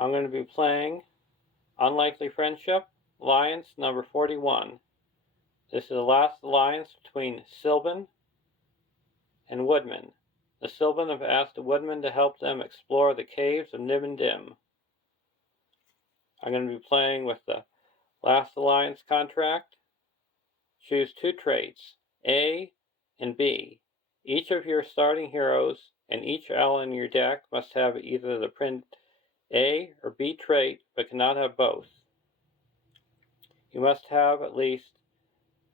I'm going to be playing Unlikely Friendship, Alliance number 41. This is the last alliance between Silvan and Woodmen. The Silvan have asked the Woodmen to help them explore the caves of Nibin Dum. I'm going to be playing with the last alliance contract. Choose two traits, A and B. Each of your starting heroes and each ally in your deck must have either the print A or B trait, but cannot have both. You must have at least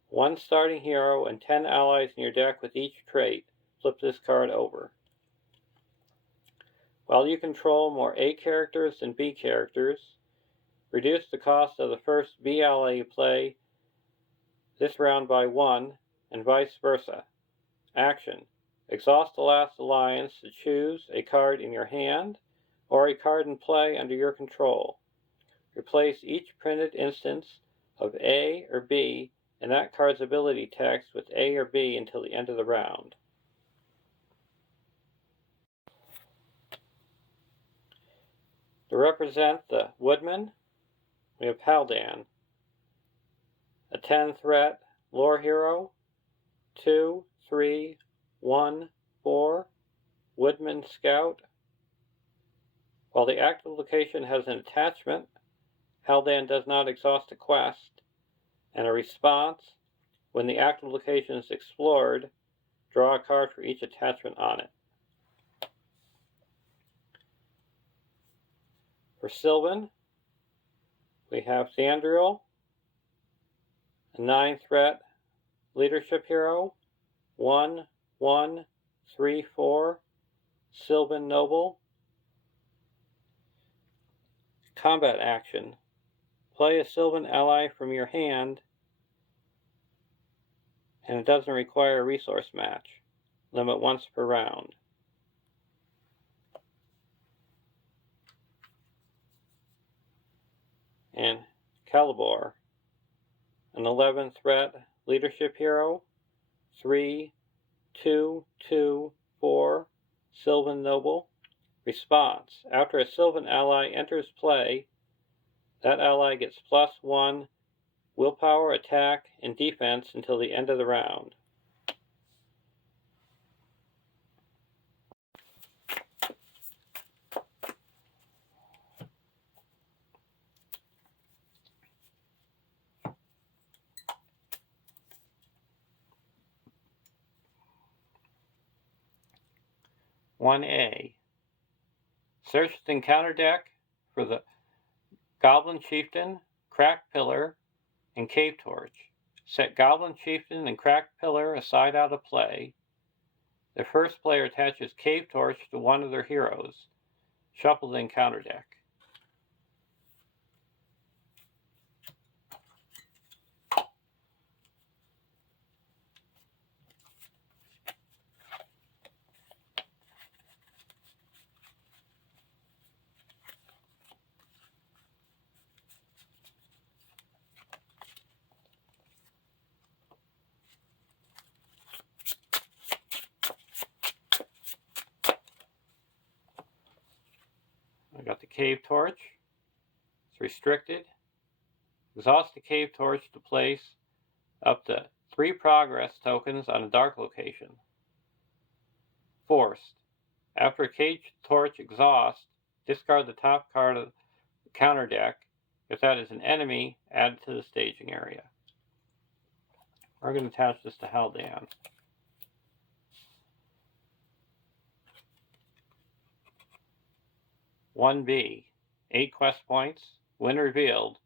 one starting hero and 10 allies in your deck with each trait. Flip this card over. While you control more A characters than B characters, reduce the cost of the first B ally you play this round by 1, and vice versa. Action. Exhaust the last alliance to choose a card in your hand or a card in play under your control. Replace each printed instance of A or B and that card's ability text with A or B until the end of the round. To represent the Woodmen, we have Haldan, a 10 threat lore hero, 2, 3, 1, 4, Woodman Scout. While the active location has an attachment, Haldan does not exhaust a quest, and a response, when the active location is explored, draw a card for each attachment on it. For Silvan, we have Thandriel, a 9 threat leadership hero, 1, 1, 3, 4, Silvan Noble. Combat action. Play a Silvan ally from your hand, and it doesn't require a resource match. Limit once per round. And Calibor, an 11 threat leadership hero, 3, 2, 2, 4, Silvan Noble. Response. After a Silvan ally enters play, that ally gets +1 willpower, attack, and defense until the end of the round. (1A). Search the encounter deck for the Goblin Chieftain, Cracked Pillar, and Cave Torch. Set Goblin Chieftain and Cracked Pillar aside out of play. The first player attaches Cave Torch to one of their heroes. Shuffle the encounter deck. I got the Cave Torch. It's restricted. Exhaust the Cave Torch to place up to 3 progress tokens on a dark location. Forced. After a Cave Torch exhausts, discard the top card of the counter deck. If that is an enemy, add it to the staging area. We're going to attach this to Haldan. (1B). 8 quest points. When revealed,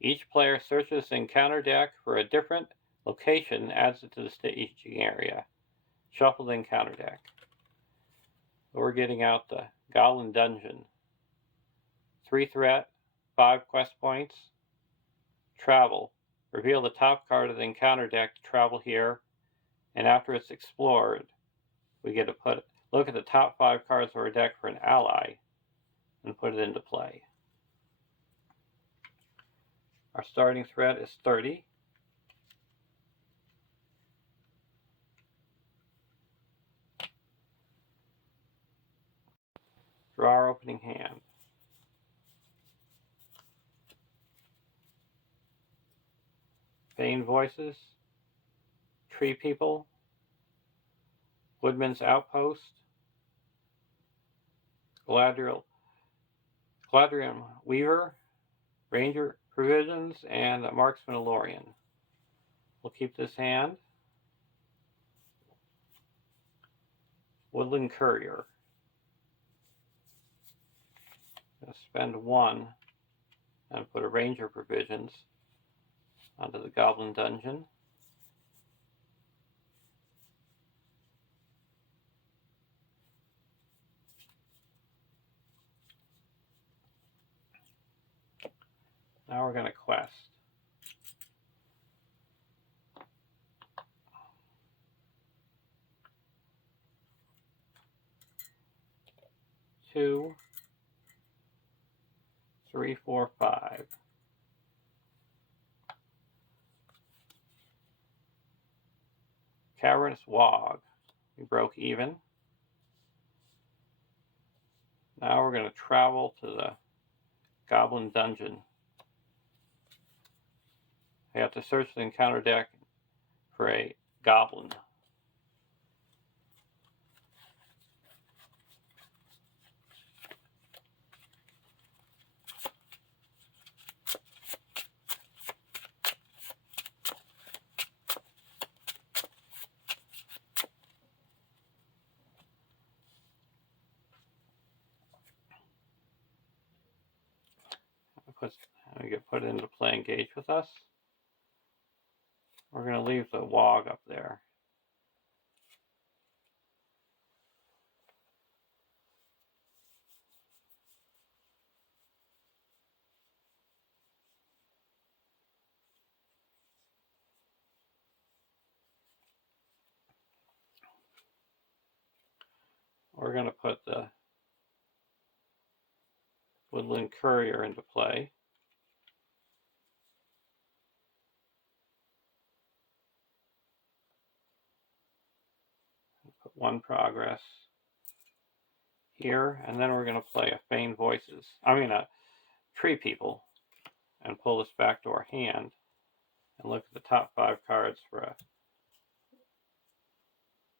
each player searches the encounter deck for a different location and adds it to the staging area. Shuffle the encounter deck. We're getting out the Goblin Dungeon. 3 threat, 5 quest points. Travel. Reveal the top card of the encounter deck to travel here, and after it's explored, we get to look at the top 5 cards of our deck for an ally and put it into play. Our starting threat is 30. Draw our opening hand. Feigned Voices, Tree People, Woodman's Outpost, Galadriel Weaver, Ranger Provisions, and Marksman Lorien. We'll keep this hand. Woodland Courier. Gonna spend 1 and put a Ranger Provisions onto the Goblin Dungeon. Now we're going to quest. Two, 3, 4, 5. Cavernous Wog. We broke even. Now we're going to travel to the Goblin Dungeon. I have to search the encounter deck for a Goblin. We get put into play engage with us. We're going to leave the Wog up there. We're going to put the Woodland Courier into play. Put 1 progress here, and then we're going to play a Feigned Voices. A Tree People, and pull this back to our hand and look at the top 5 cards for a,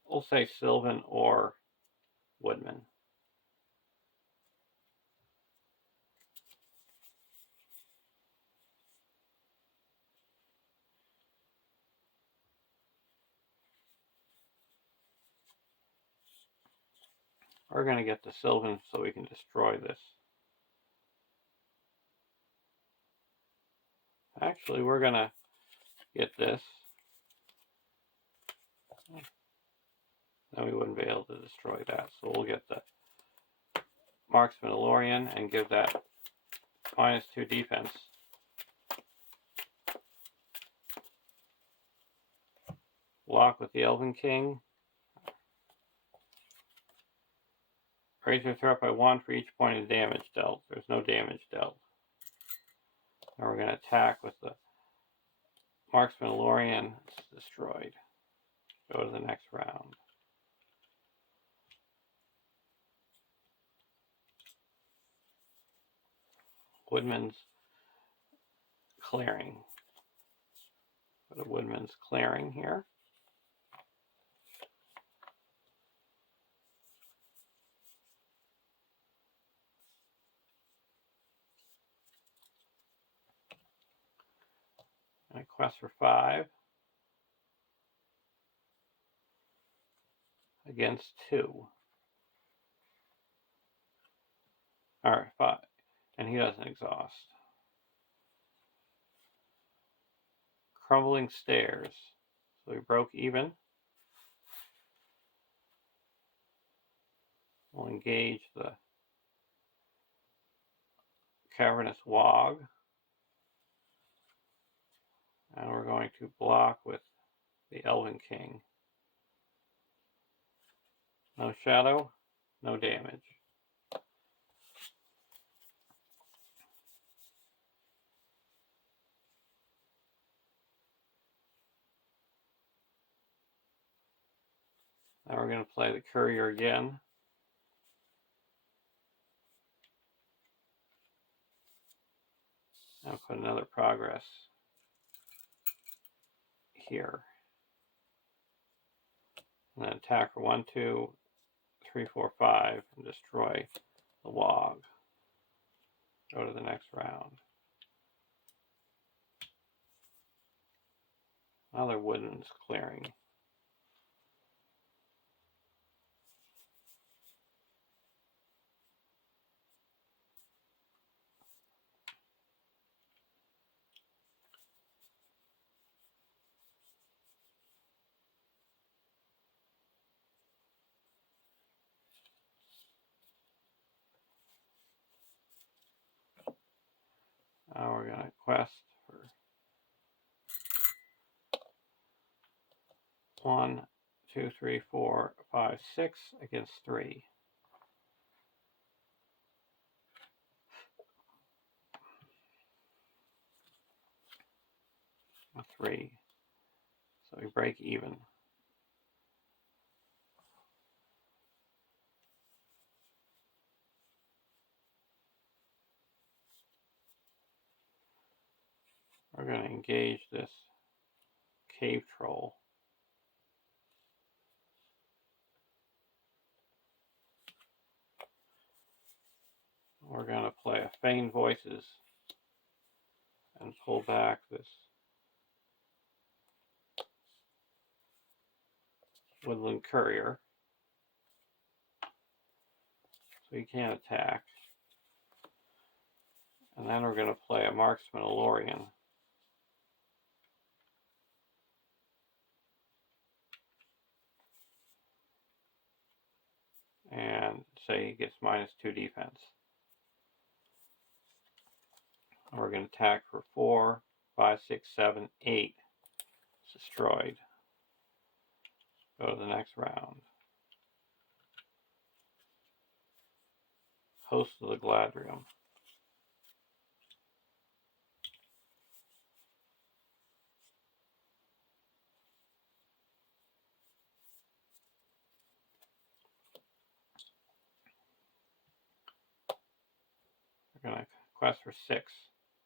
we'll say Silvan or Woodman. We're going to get the Silvan so we can destroy this. Actually, we're going to get this. Then we wouldn't be able to destroy that. So we'll get the Marksman Lorien and give that -2 defense. Block with the Elven King. Raise your threat by 1 for each point of damage dealt. There's no damage dealt. Now we're going to attack with the Marksman Lorien. It's destroyed. Go to the next round. Woodman's Clearing. Put a Woodman's Clearing here. And a quest for 5 against 2. Alright, 5. And he doesn't exhaust. Crumbling Stairs. So we broke even. We'll engage the Cavernous Wog. And we're going to block with the Elven King. No shadow, no damage. Now we're going to play the Courier again. Now put another progress. here. And then attack for 1, 2, 3, 4, 5 and destroy the log. Go to the next round. Another Woodman's clearing. Now we're going to quest for 1, 2, 3, 4, 5, 6 against 3. A 3. So we break even. We're going to engage this cave troll. We're going to play a Feign Voices and pull back this Woodland Courier so he can't attack. And then we're going to play a Marksman Elorian. And say he gets -2 defense. And we're going to attack for 4, 5, 6, 7, 8. It's destroyed. Go to the next round. Host of the Gladrium. We're going to quest for 6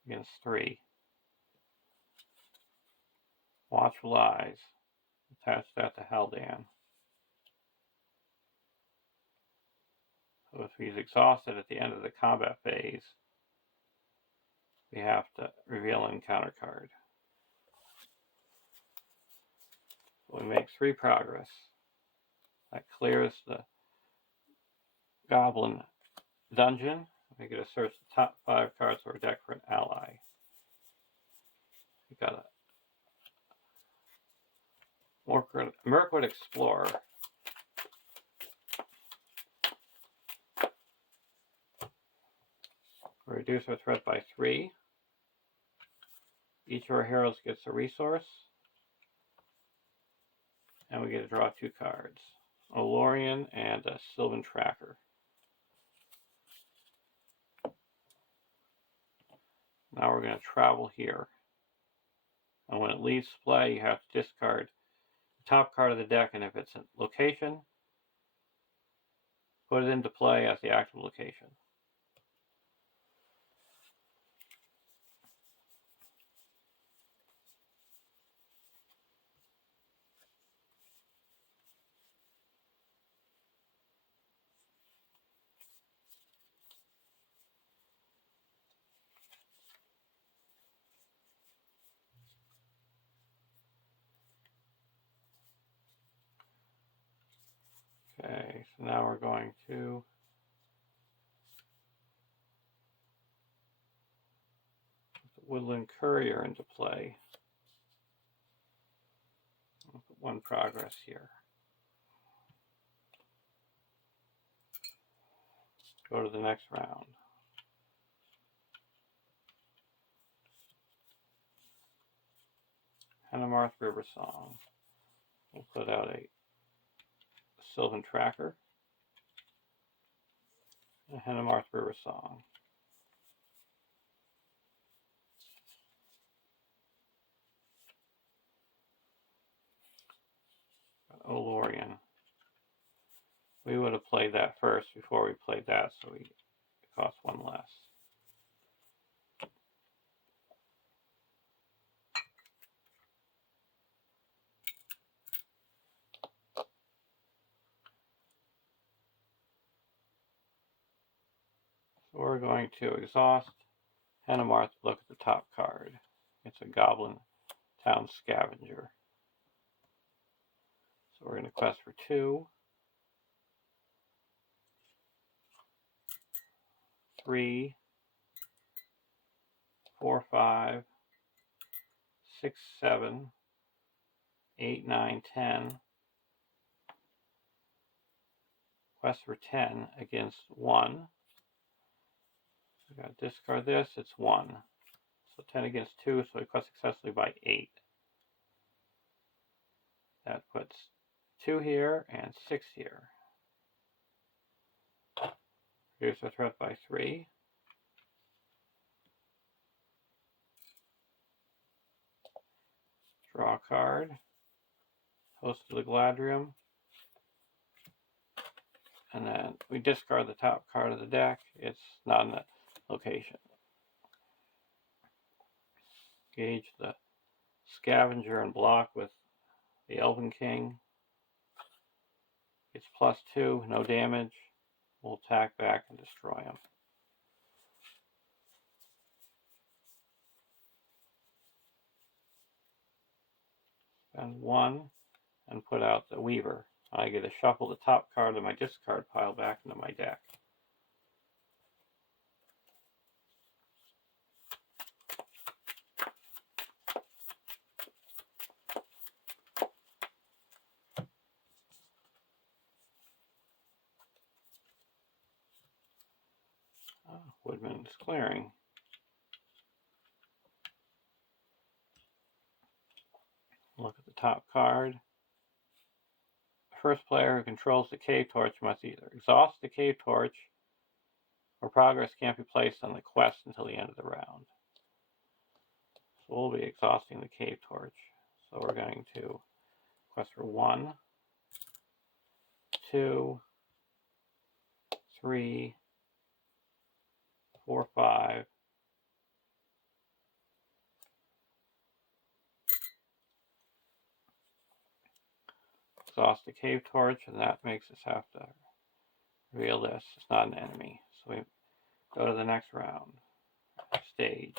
against 3. Watchful Eyes. Attach that to Haldan. So if he's exhausted at the end of the combat phase, we have to reveal an encounter card. So we make 3 progress. That clears the Goblin dungeon. We get to search the top 5 cards of our deck for an ally. We got a Mirkwood Explorer. We reduce our threat by 3. Each of our heroes gets a resource. And we get to draw 2 cards. Elorian and a Silvan Tracker. Now we're going to travel here. And when it leaves play, you have to discard the top card of the deck, and if it's a location, put it into play as the active location. Okay, so now we're going to put the Woodland Courier into play. I'll put 1 progress here. Go to the next round. Hennemarth River Song. We'll put out a Silvan Tracker. And a Hennemarth River Song. Elorian. We would have played that first before we played that, so it costs 1 less. So we're going to exhaust Hanumarth to look at the top card. It's a Goblin Town Scavenger. So we're going to quest for 2, 3, 4, 5, 6, 7, 8, 9, 10. Quest for 10 against 1. We got to discard this, it's 1. So 10 against 2, so we quest successfully by 8. That puts 2 here and 6 here. Reduce our threat by 3. Draw a card. Host of the Gladrium. And then we discard the top card of the deck. It's not in the location. Engage the Scavenger and block with the Elven King. It's +2, no damage. We'll attack back and destroy him. Spend 1 and put out the Weaver. I get to shuffle the top card of my discard pile back into my deck. Woodman's Clearing. Look at the top card. The first player who controls the Cave Torch must either exhaust the Cave Torch or progress can't be placed on the quest until the end of the round. So we'll be exhausting the Cave Torch. So we're going to quest for 1, 2, 3, 4, 5, exhaust the Cave Torch, and that makes us have to reveal this. It's not an enemy. So we go to the next round. Stage.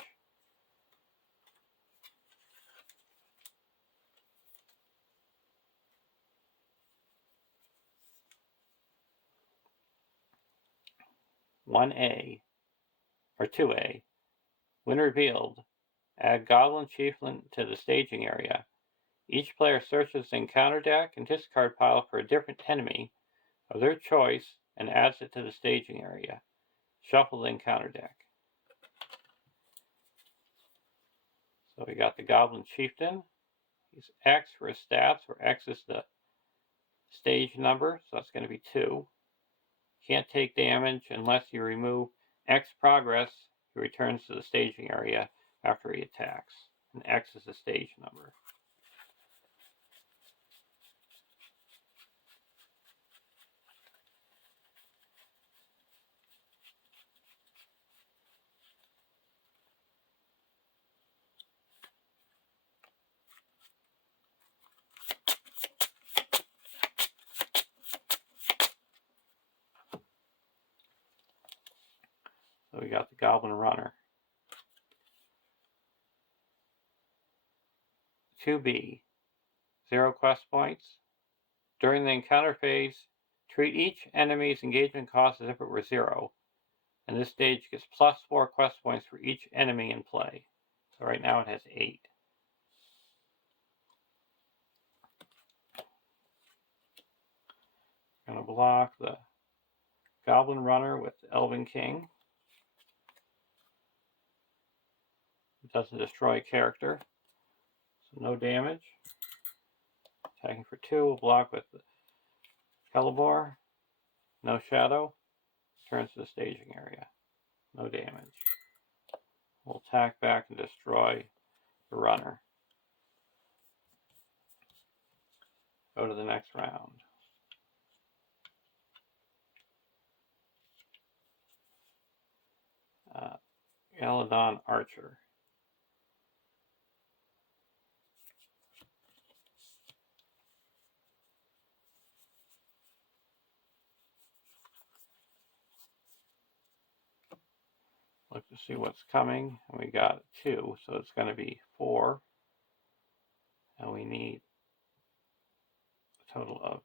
(1A) or 2A. When revealed, add Goblin Chieftain to the staging area. Each player searches the encounter deck and discard pile for a different enemy of their choice and adds it to the staging area. Shuffle the encounter deck. So we got the Goblin Chieftain. He's X for his stats, where X is the stage number, so that's going to be 2. Can't take damage unless you remove X progress. He returns to the staging area after he attacks. And X is the stage number. So we got the Goblin Runner. 2B, 0 quest points. During the encounter phase, treat each enemy's engagement cost as if it were 0, and this stage gets +4 quest points for each enemy in play. So right now it has 8. I'm going to block the Goblin Runner with the Elven King. It doesn't destroy a character, so no damage. Attacking for 2, we'll block with the Hellebore. No shadow. Turns to the staging area. No damage. We'll attack back and destroy the runner. Go to the next round. Eladon Archer. Look to see what's coming, and we got 2, so it's going to be 4, and we need a total of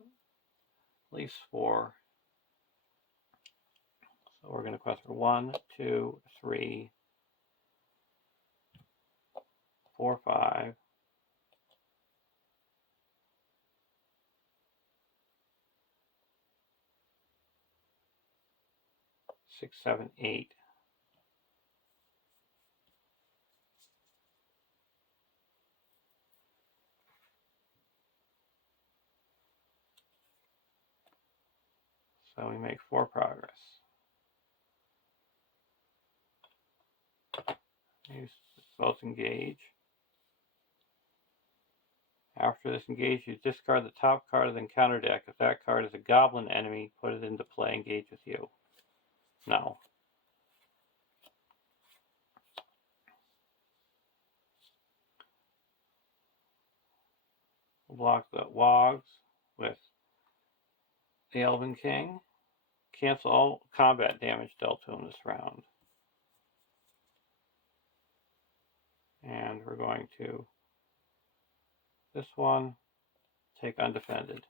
at least 4. So we're going to quest for 1, 2, 3, 4, 5, 6, 7, 8. So we make 4 progress. Use both engage. After this engage, you discard the top card of the encounter deck. If that card is a goblin enemy, put it into play, engage with you. No. We'll block the Wogs with the Elven King. Cancel all combat damage dealt to him this round. And we're going to this one, take undefended.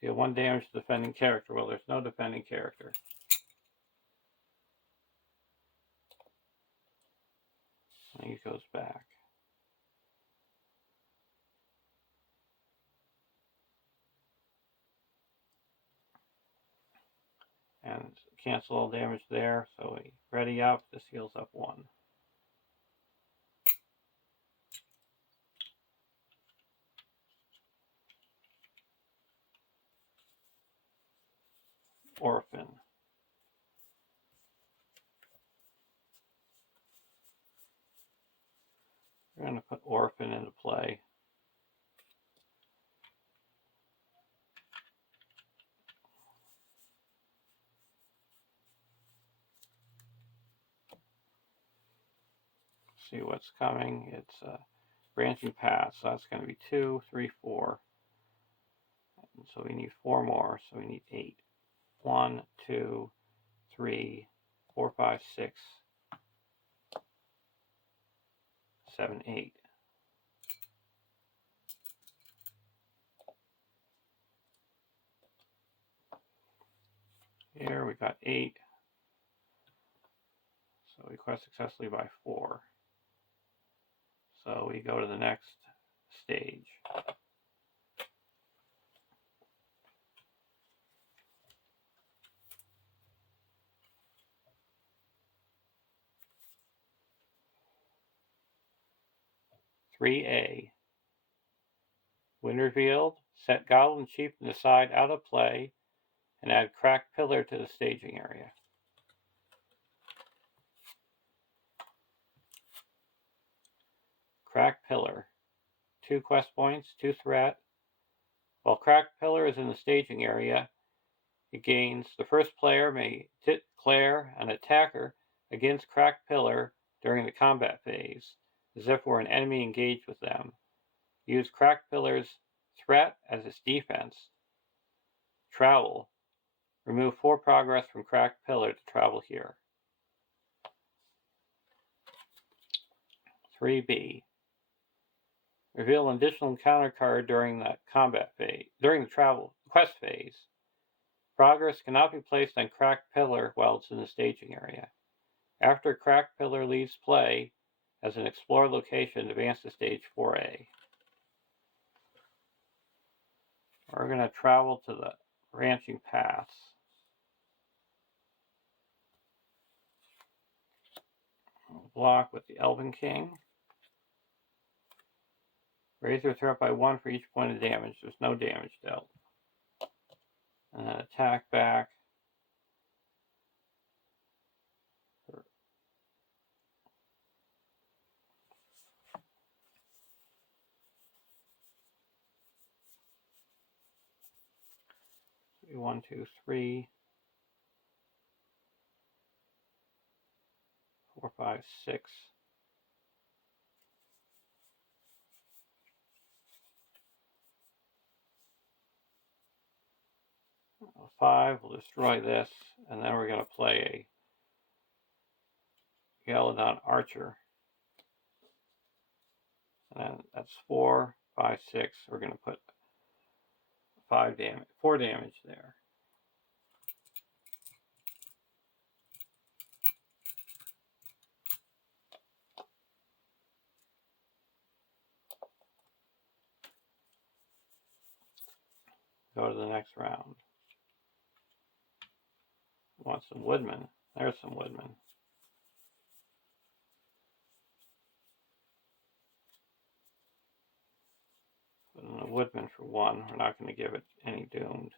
Deal 1 damage to defending character. Well, there's no defending character. And he goes back. And cancel all damage there. So we ready up. This heals up 1. Orphan. We're going to put Orphan into play. See what's coming. It's a branching path, so that's going to be 2, 3, 4. And so we need 4 more, so we need 8. 1, 2, 3, 4, 5, 6, 7, 8. Here we got 8. So we quest successfully by 4. So we go to the next stage. (3A). When revealed, set Goblin Chieftain aside out of play and add Cracked Pillar to the staging area. Cracked Pillar. 2 quest points, 2 threat. While Cracked Pillar is in the staging area, it gains the first player may declare an attacker against Cracked Pillar during the combat phase, as if we're an enemy engaged with them. Use Cracked Pillar's threat as its defense. Travel. Remove 4 progress from Cracked Pillar to travel here. 3B. Reveal an additional encounter card during the combat phase, during the quest phase. Progress cannot be placed on Cracked Pillar while it's in the staging area. After Cracked Pillar leaves play, as an explore location, advance to stage 4A. We're going to travel to the branching paths. Block with the Elven King. Raise your threat by 1 for each point of damage. There's no damage dealt. And then attack back. One, 2, 3, 4, 5, 6. 5, we'll destroy this, and then we're going to play Galladon Archer. And then that's 4, 5, 6. We're going to put 4 damage there. Go to the next round. Want some woodmen. There's some woodmen. Put in a woodman for 1. We're not going to give it any doomed.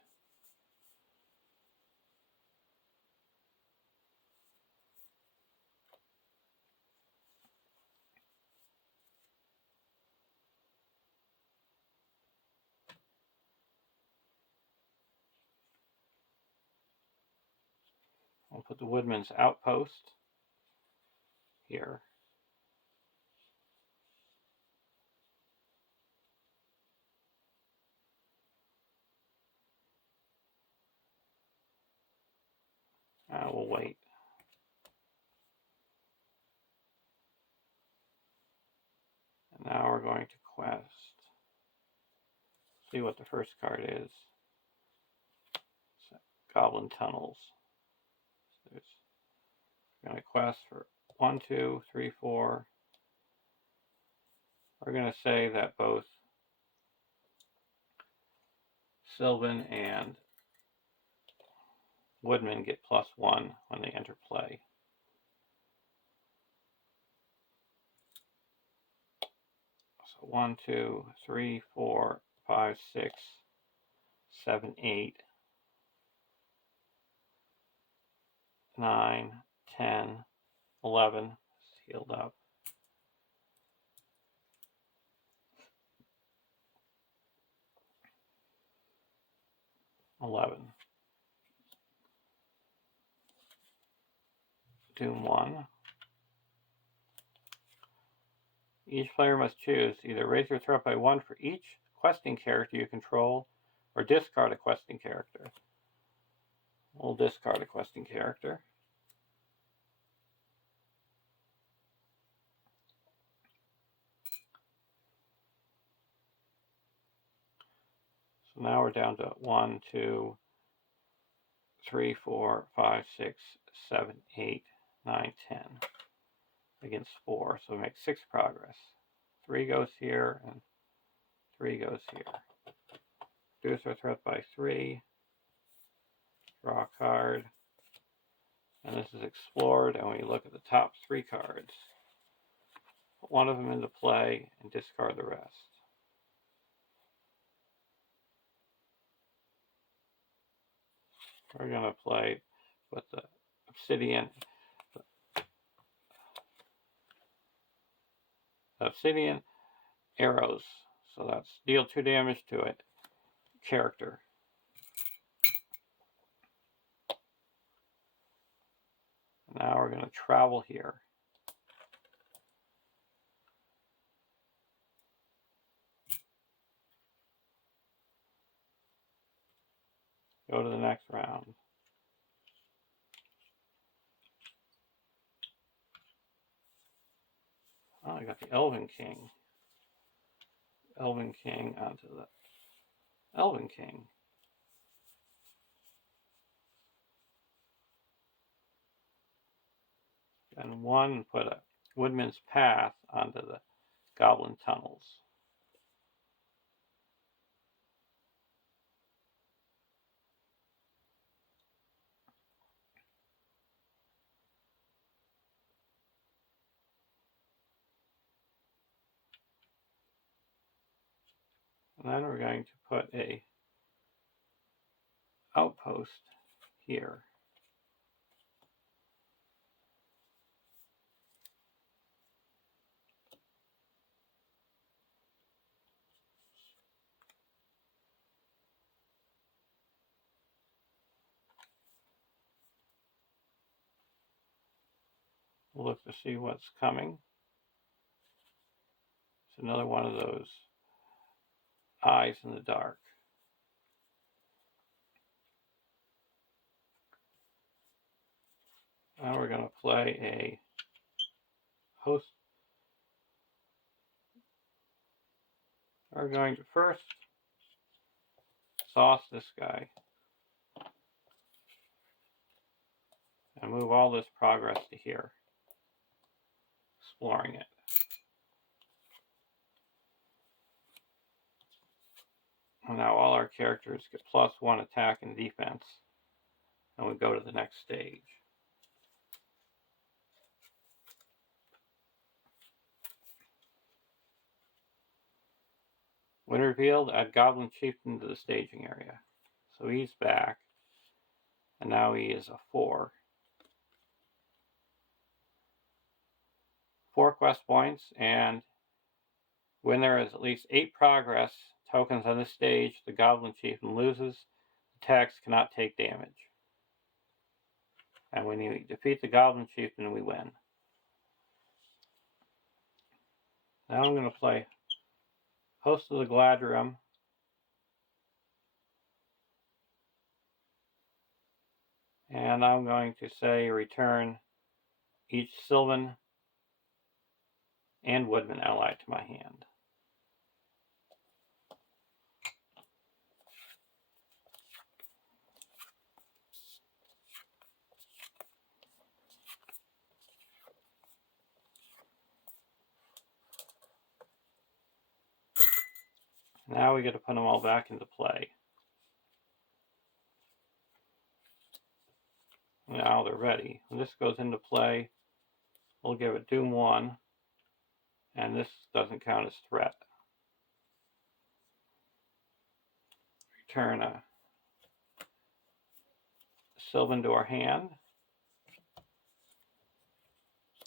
We'll put the woodman's outpost here. We'll wait. And now we're going to quest. See what the first card is. Goblin Tunnels. So we're going to quest for 1, 2, 3, 4. We're going to say that both Silvan and Woodmen get +1 when they enter play. So 1, 2, 3, 4, 5, 6, 7, 8, 9, 10, 11. Healed up. 11. Doom 1. Each player must choose either raise your threat by 1 for each questing character you control, or discard a questing character. We'll discard a questing character. So now we're down to 1, 2, 3, 4, 5, 6, 7, 8, 9, 10 against 4. So we make 6 progress. 3 goes here and 3 goes here. Reduce our threat by 3. Draw a card. And this is explored, and we look at the top 3 cards. Put one of them into play and discard the rest. We're going to play with the obsidian arrows. So that's deal 2 damage to a character. Now we're going to travel here. Go to the next round. Oh, I got the Elven King. Elven King onto the Elven King. And 1 put a Woodman's Path onto the Goblin Tunnels. And then we're going to put a outpost here. We'll look to see what's coming. It's another one of those eyes in the dark. Now we're going to play a host. We're going to first sauce this guy and move all this progress to here, exploring it. And now all our characters get +1 attack and defense, and we go to the next stage. When revealed, add Goblin Chieftain to the staging area. So he's back, and now he is a 4. 4 quest points, and when there is at least 8 progress tokens on this stage, the Goblin Chieftain loses. Attacks cannot take damage. And when you defeat the Goblin Chieftain, we win. Now I'm going to play Host of the Gladrium. And I'm going to say return each Silvan and Woodman ally to my hand. Now we get to put them all back into play. Now they're ready. When this goes into play, we'll give it Doom 1, and this doesn't count as threat. Return a Silvan to our hand.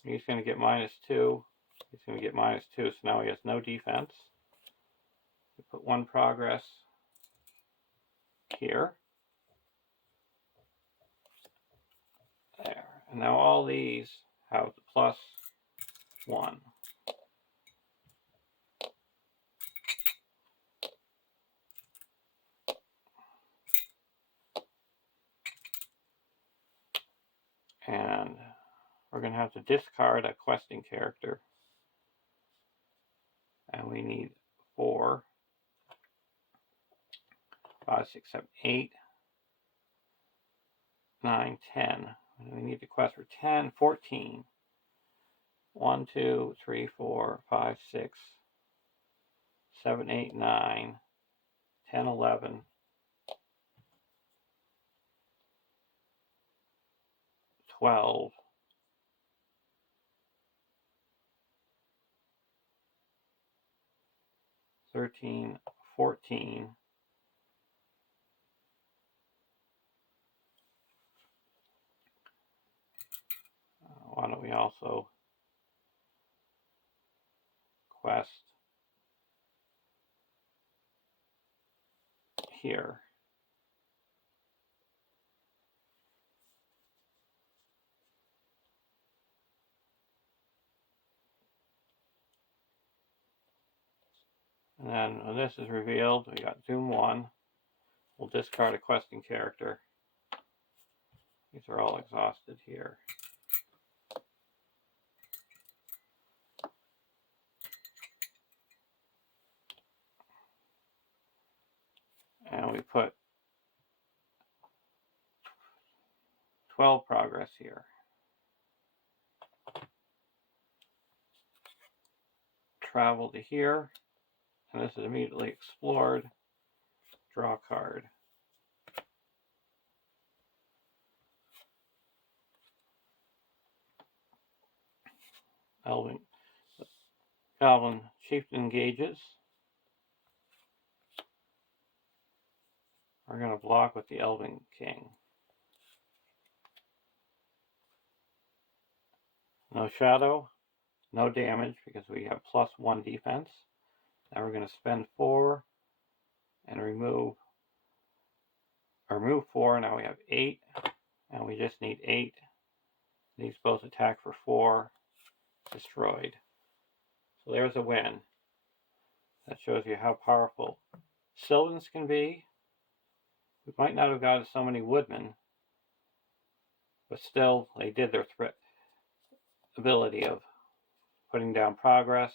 He's going to get -2. He's going to get -2, so now he has no defense. We put 1 progress here. There. And now all these have the +1. And we're going to have to discard a questing character. And we need 4, 5, 6, 7, 8, 9, 10. And we need to quest for 10, 14. 1, 2, 3, 4, 5, 6, 7, 8, 9, 10, 11, 12, 13, 14, why don't we also quest here. And then when this is revealed, we got Doom 1. We'll discard a questing character. These are all exhausted here. And we put 12 progress here. Travel to here, and this is immediately explored. Draw a card. Goblin Chieftain engages. We're going to block with the Elven King. No shadow, no damage because we have +1 defense. Now we're going to spend 4 and remove 4. Now we have 8, and we just need 8. These both attack for 4, destroyed. So there's a win. That shows you how powerful Silvans can be. We might not have got so many Woodmen, but still they did their threat ability of putting down progress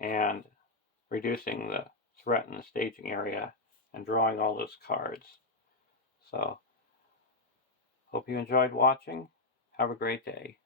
and reducing the threat in the staging area and drawing all those cards. So, hope you enjoyed watching. Have a great day.